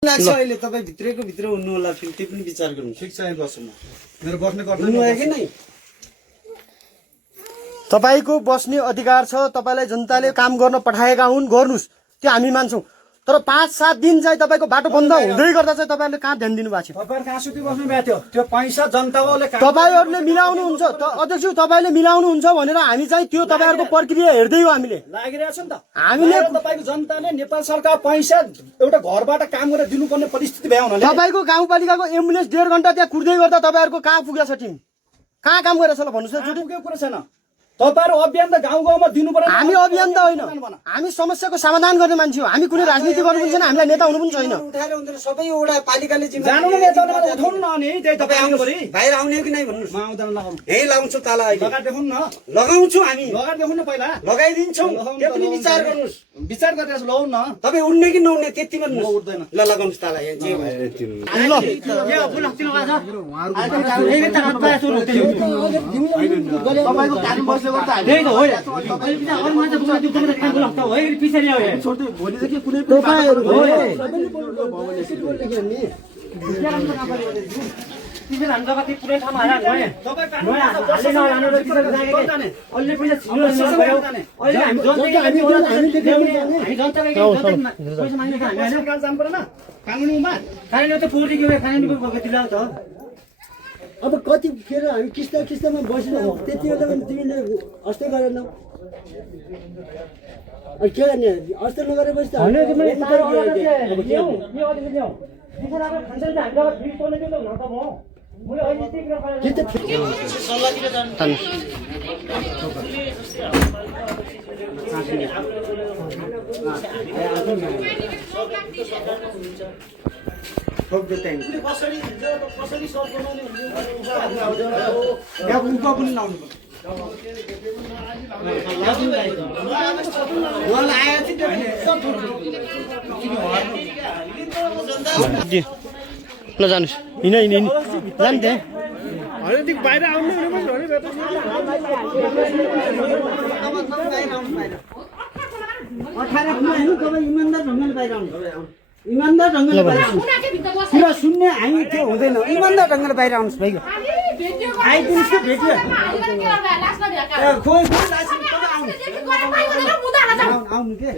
लाग्छ अहिले तपाई भित्रको भित्र हुनु होला फेरि त्यो पनि विचार गर्नु। ठीक छ बस्छु म। मेरो बस्ने गर्दैन हुनु हो कि नै? तपाईको बस्ने अधिकार छ। तपाईलाई जनताले काम गर्न पठाएका हुन्, गर्नुस्, त्यो हामी मान्छौं। तर 5-7 दिन चाहिँ तपाईको बाटो बन्द हुँदै गर्दा चाहिँ तपाईहरुले कहाँ ध्यान दिनु भएको छ? तपाईहरु कहाँ सुति बस्नु भएको थियो? त्यो पैसा जनताले तपाईहरुले मिलाउनु हुन्छ। अध्यक्ष तपाईले मिलाउनु हुन्छ भनेर हामी चाहिँ त्यो तपाईहरुको प्रक्रिया हेर्दै हो हामीले। लागिरहेछ नि त। हामीले तपाईको जनताले नेपाल सरकार पैसा एउटा घरबाट काम गरेर दिनुपर्ने परिस्थिति भयो हुनाले तपाईको गाउँपालिकाको एम्बुलेन्स 1.5 घण्टा त्यहाँ कुर्दै गर्दा तपाईहरुको कहाँ पुगेछ टिम? कहाँ काम गरेछ ल भन्नुस् न? जुटुको कुरा छैन। तपाईहरु अभियान त गाउँ गाउँमा दिनु पर्यो। हामी अभियान त होइन, हामी समस्याको समाधान गर्ने मान्छे हो। हामी कुनै राजनीति गर्नु पनि छैन, हामीलाई नेता हुनु पनि छैन। उठाएर हुँदैन, सबै वडा पालिकाले जिम्मा जानु न नेताले उठाउनु न अनि त्यही तपाई आउनु पर्यो। बाहिर आउने कि नै भन्नुस्? म आउँदैन लगाउँ। यही लाउँछु ताला अहिले। लगा देखाउन न। लगाउँछु हामी। लगा देखाउन न पहिला। लगाइदिन्छौँ। त्यो पनि विचार गर्नुस्। विचार गरेर लगाउन न। तपाई उड्ने कि नउड्ने त्यति भन्नुस्। म उड्दैन। ल लगाउनुस् ताला यहाँ जे भयो। ल यो बुलक्ति लगाछ। अहिले त हात पाए सुरु तपाईको काम बसेको त त्यही त हो। तपाईले पनि अरु मान्छे बुझ्नु त्यो तपाईले काम बुलक्ता हो। यो पिछे ल्याउ हे। छोड्दै भोलिदेखि कुनै पनि तपाईहरु हो पिछे हामी जग्गा पुरै ठाउँमा हालेर गए। तपाई काम हाल्न नलानु र पिछे जाने। अहिले पैसा छिर्नु नगर्यो। अहिले हामी जनताकै पैसा माग्ने काम हामी अहिले काल जानु पर्दैन। कानुनीमा कानुनी त पोर्टी के कानुनीको गति ल्याउ त। अब कतिखेर हामी किस्तामा बसिरहेको त्यति बेला पनि तिमीले अस्ते गरेनौ। के गर्ने? अस्ते नगरेपछि त कसरी सल्भ बनाउने यहाँ उल्का पनि लाउनु पर्छ। ल जानुस्। हिँड जान्थे बाहिर आउनु इमान्दार ढङ्गले बाहिर आउनु। इमान्दार ढङ्गले बाहिर आउनु। कुरा सुन्ने हामी त्यो हुँदैन। इमान्दार ढङ्गले बाहिर आउनुहोस् भाइ। आइदिनुहोस् न भेट्यो। खोइ आउनु के